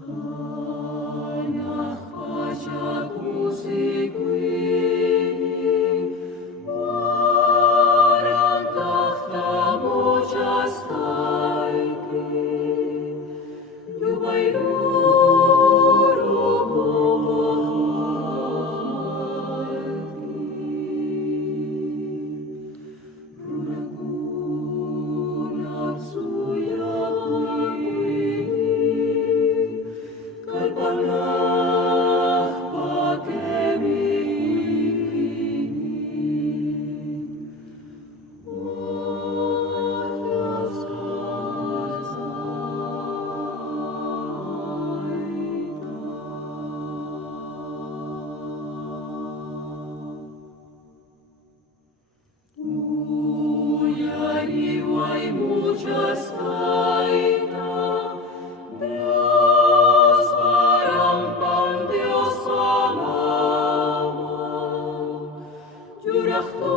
Hanach pacea cusiquini, varantachta mocas caeti, iubae iurum Ruracunat suia quini, kalpanach pakemini. Orlas Uyariuai muchas caita, Deus parampam, Deus palama, Jurachto